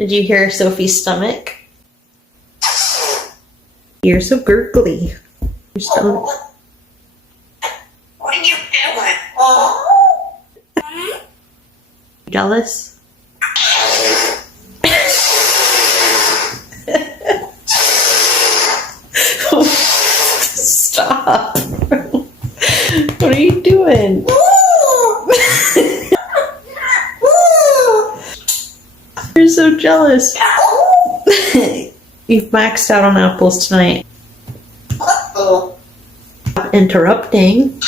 Did you hear Sophie's stomach? You're so gurgly. Your stomach. What are you doing? Jealous? Stop. What are you doing? You're so jealous. You've maxed out on apples tonight. Stop interrupting.